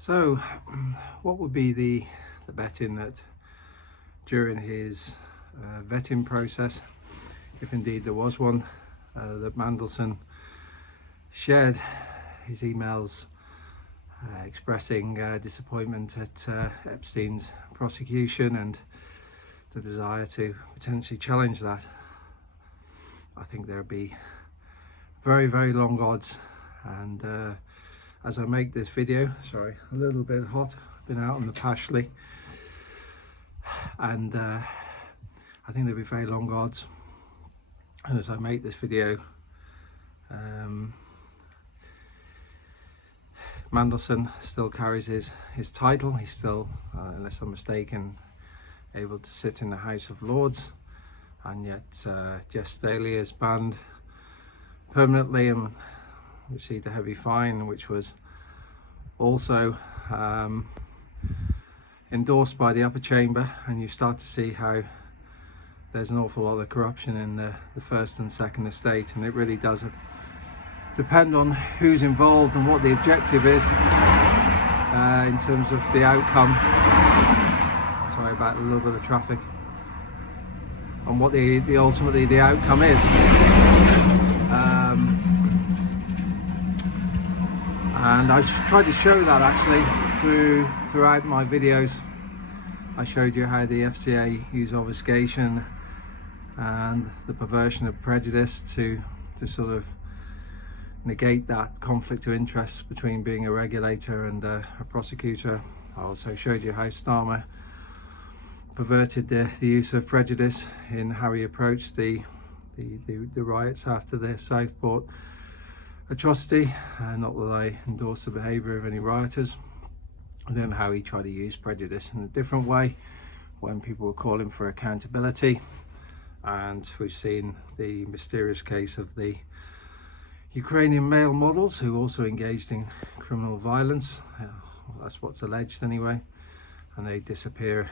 So, what would be the betting that during his vetting process, if indeed there was one, that Mandelson shared his emails expressing disappointment at Epstein's prosecution and the desire to potentially challenge that? I think there would be very, very long odds. And as I make this video, sorry, a little bit hot, been out on the Pashley, and I think there'll be very long odds. And as I make this video, Mandelson still carries his title. He's still, unless I'm mistaken, able to sit in the House of Lords, and yet Staley is banned permanently and received a heavy fine, which was also endorsed by the upper chamber. And you start to see how there's an awful lot of corruption in the first and second estate, and it really does depend on who's involved and what the objective is in terms of the outcome. Sorry about a little bit of traffic. And what the ultimately the outcome is. And I've tried to show that actually throughout my videos. I showed you how the FCA use obfuscation and the perversion of prejudice to sort of negate that conflict of interest between being a regulator and a prosecutor. I also showed you how Starmer perverted the use of prejudice in how he approached the riots after the Southport atrocity. Not that I endorse the behaviour of any rioters, and then how he tried to use prejudice in a different way when people were calling for accountability. And we've seen the mysterious case of the Ukrainian male models who also engaged in criminal violence. That's what's alleged anyway, and they disappear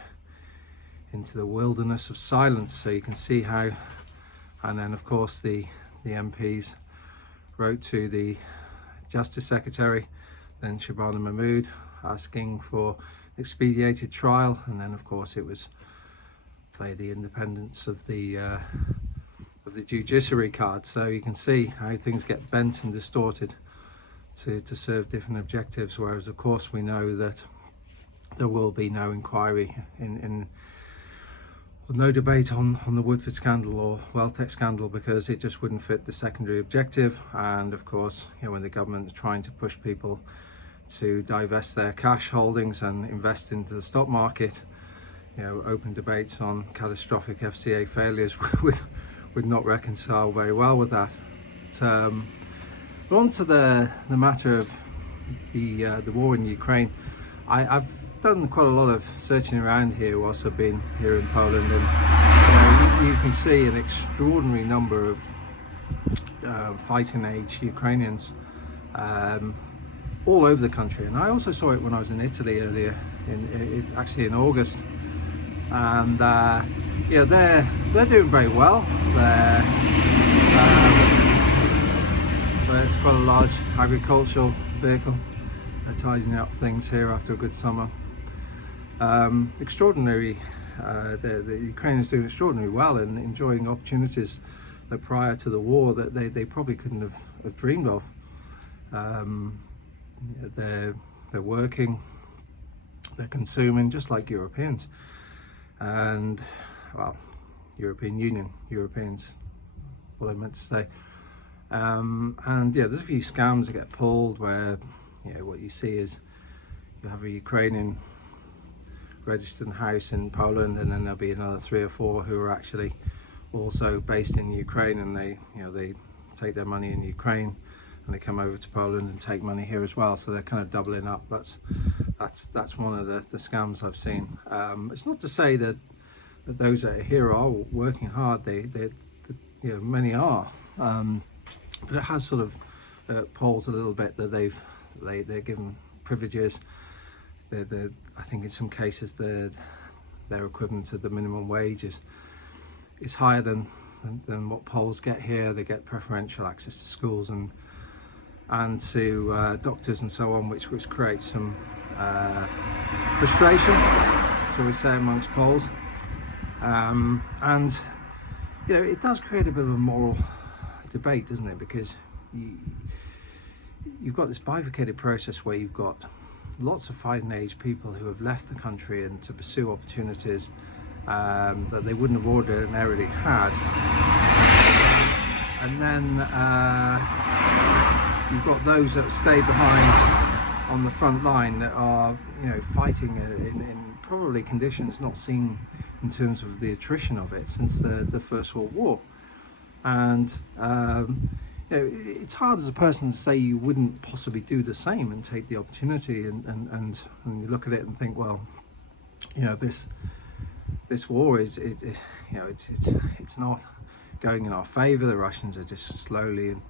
into the wilderness of silence. So you can see how. And then of course the MPs wrote to the Justice Secretary, then Shabana Mahmood, asking for expedited trial. And then of course it was play the independence of the judiciary card. So you can see how things get bent and distorted to serve different objectives, whereas of course we know that there will be no inquiry no debate on the Woodford scandal or WealthTek scandal, because it just wouldn't fit the secondary objective. And of course, when the government is trying to push people to divest their cash holdings and invest into the stock market, open debates on catastrophic FCA failures would not reconcile very well with that. But on to the matter of the war in Ukraine. I've done quite a lot of searching around here whilst I've been here in Poland, and you can see an extraordinary number of fighting age Ukrainians all over the country. And I also saw it when I was in Italy earlier, actually in August. And they're doing very well. So it's quite a large agricultural vehicle. They're tidying up things here after a good summer. Extraordinary. The Ukrainians doing extraordinarily well and enjoying opportunities that prior to the war that they probably couldn't have dreamed of. They're working, they're consuming just like Europeans, and European Union Europeans, what I meant to say. And there's a few scams that get pulled where what you see is you have a Ukrainian registered house in Poland, and then there'll be another 3 or 4 who are actually also based in Ukraine, and they take their money in Ukraine and they come over to Poland and take money here as well. So they're kind of doubling up. That's one of the scams I've seen. It's not to say that those that are here are working hard. They many are, but it has sort of polls a little bit that they're given privileges. I think in some cases their equivalent to the minimum wage is higher than what Poles get here. They get preferential access to schools and to doctors and so on, which creates some frustration, so we say amongst Poles, and you know, it does create a bit of a moral debate, doesn't it? Because you've got this bifurcated process where you've got lots of fighting age people who have left the country and to pursue opportunities that they wouldn't have ordinarily had, and then you've got those that stay behind on the front line that are, you know, fighting in probably conditions not seen in terms of the attrition of it since the First World War. And you know, it's hard as a person to say you wouldn't possibly do the same and take the opportunity, and you look at it and think, well, you know, this war is, you know, it's not going in our favor. The Russians are just slowly and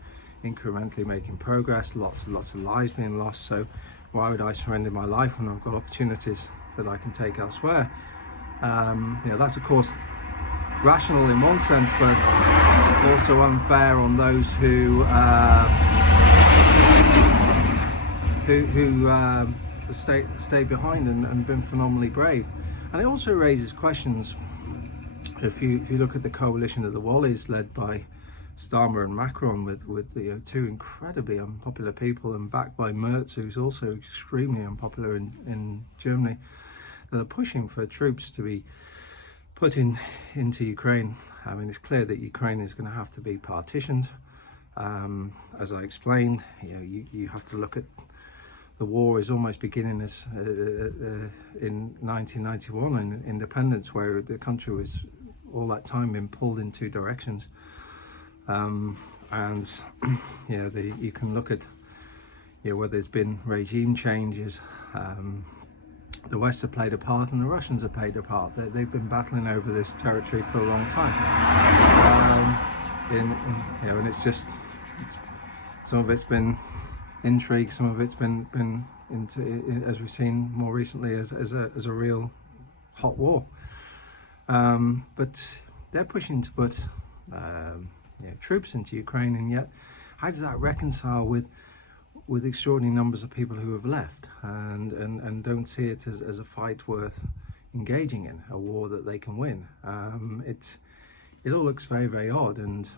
incrementally making progress, lots of lives being lost, so why would I surrender my life when I've got opportunities that I can take elsewhere? You know, that's of course rational in one sense, but also unfair on those who stay behind and been phenomenally brave. And it also raises questions. If you look at the coalition of the Wallies, led by Starmer and Macron, with you know, two incredibly unpopular people, and backed by Merz, who's also extremely unpopular in Germany, that are pushing for troops to be put into Ukraine. I mean, it's clear that Ukraine is going to have to be partitioned. As I explained, you know, you have to look at the war is almost beginning as in 1991 in independence, where the country was all that time been pulled in two directions. And you know, you can look at, you know, where there's been regime changes. The West have played a part and the Russians have played a part. They've been battling over this territory for a long time. You know, and it's some of it's been intrigue, some of it's been into, as we've seen more recently, as a real hot war. But they're pushing to put you know, troops into Ukraine, and yet how does that reconcile with extraordinary numbers of people who have left and don't see it as a fight worth engaging in, a war that they can win? It all looks very, very odd, and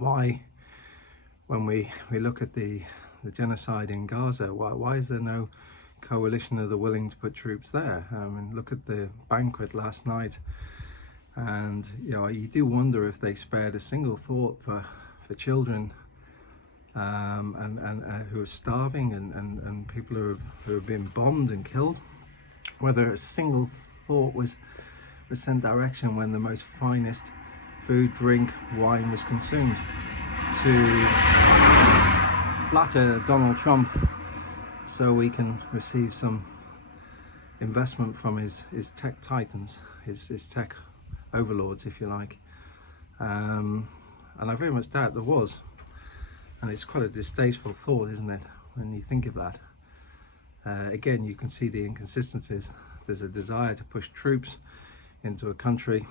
why, when we look at the genocide in Gaza, why is there no coalition of the willing to put troops there? I mean, look at the banquet last night, and you know, you do wonder if they spared a single thought for children and who are starving, and people who have been bombed and killed, whether a single thought was sent direction when the most finest food, drink, wine was consumed to flatter Donald Trump so we can receive some investment from his tech titans, his tech overlords, if you like. And I very much doubt there was. And it's quite a distasteful thought, isn't it, when you think of that? Again, you can see the inconsistencies. There's a desire to push troops into a country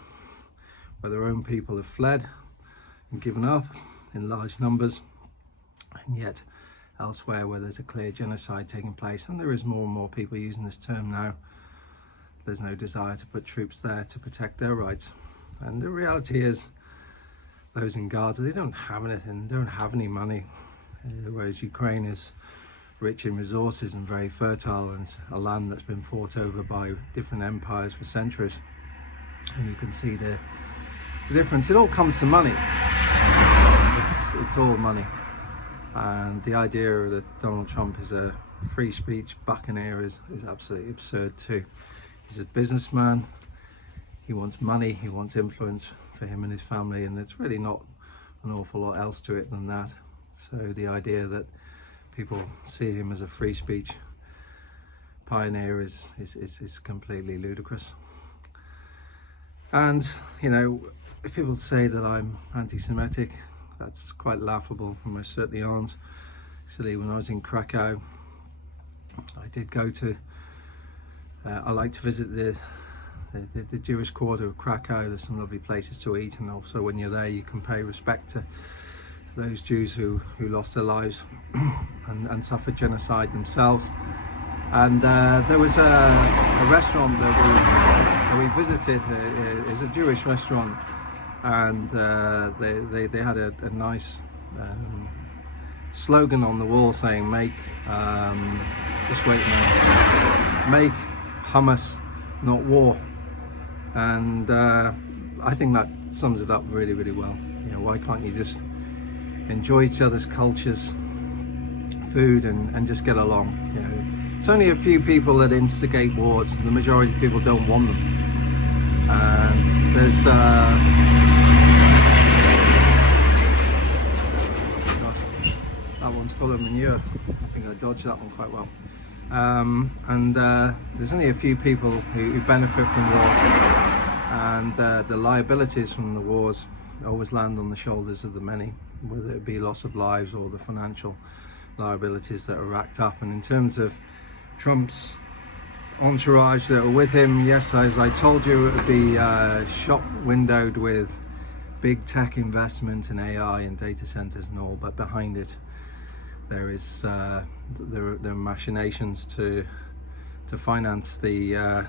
where their own people have fled and given up in large numbers, and yet elsewhere where there's a clear genocide taking place, and there is more and more people using this term now, there's no desire to put troops there to protect their rights. And the reality is, those in Gaza, they don't have anything, don't have any money, whereas Ukraine is rich in resources and very fertile, and a land that's been fought over by different empires for centuries. And you can see the difference. It all comes to money. It's all money. And the idea that Donald Trump is a free speech buccaneer is absolutely absurd too. He's a businessman. He wants money, he wants influence for him and his family, and there's really not an awful lot else to it than that. So the idea that people see him as a free speech pioneer is completely ludicrous. And you know, if people say that I'm anti-Semitic, that's quite laughable, and I certainly aren't. Actually, when I was in Krakow, I did go to I like to visit the Jewish quarter of Krakow. There's some lovely places to eat, and also when you're there you can pay respect those Jews who lost their lives and suffered genocide themselves. And there was a restaurant that we visited. It's a Jewish restaurant, and they had a nice slogan on the wall saying make hummus, not war. And I think that sums it up really, really well. You know, why can't you just enjoy each other's cultures, food, and just get along? You know, it's only a few people that instigate wars. The majority of people don't want them. And there's that one's full of manure. I think I dodged that one quite well. There's only a few people who benefit from wars, and the liabilities from the wars always land on the shoulders of the many, whether it be loss of lives or the financial liabilities that are racked up. And in terms of Trump's entourage that are with him, yes, as I told you, it would be shop windowed with big tech investment in AI and data centers and all, but behind it there is there are machinations to finance the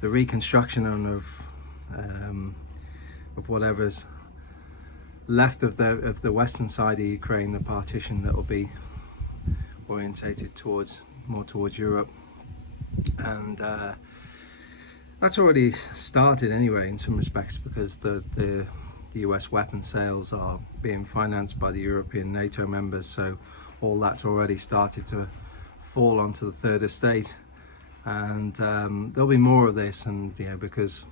reconstruction of whatever's left of the western side of Ukraine, the partition that will be orientated more towards Europe. And that's already started anyway in some respects, because the US weapon sales are being financed by the European NATO members, so all that's already started to fall onto the third estate. And there'll be more of this, and because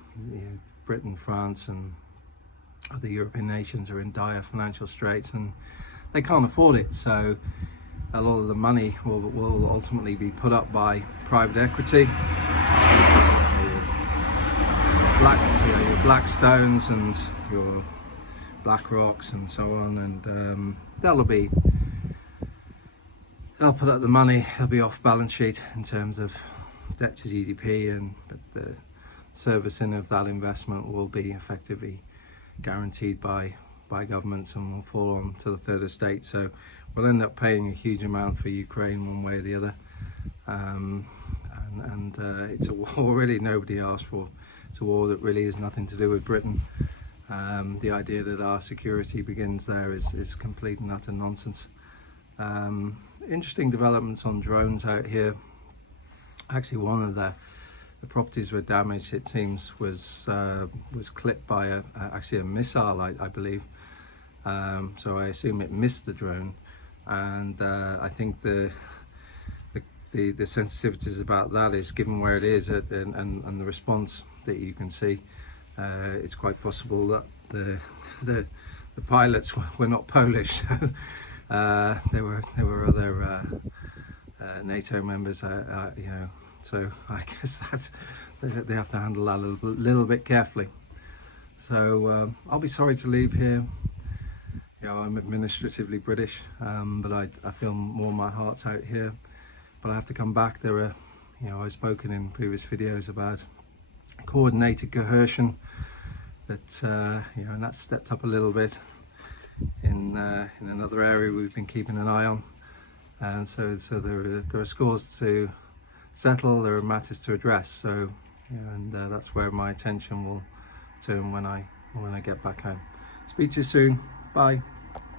Britain, France and other European nations are in dire financial straits and they can't afford it, so a lot of the money will ultimately be put up by private equity, your Blackstones and your BlackRocks and so on, and they'll put up the money. They'll be off balance sheet in terms of debt to GDP, but the servicing of that investment will be effectively guaranteed by governments and will fall on to the third estate. So we'll end up paying a huge amount for Ukraine one way or the other, and it's a war really nobody asked for. It's a war that really has nothing to do with Britain. The idea that our security begins there is complete and utter nonsense. Interesting developments on drones out here. Actually, one of the properties were damaged, it seems, was clipped by actually a missile, I believe. So I assume it missed the drone, and I think the sensitivities about that is, given where it is and the response that you can see, it's quite possible that the pilots were not Polish. So there were other NATO members, so I guess they have to handle that a little bit carefully. So I'll be sorry to leave here. I'm administratively British, but I feel more my heart's out here. But I have to come back. There are, I've spoken in previous videos about coordinated coercion, that and that's stepped up a little bit in another area we've been keeping an eye on. And so there are scores to settle, there are matters to address. So that's where my attention will turn when I get back home. Speak to you soon. Bye.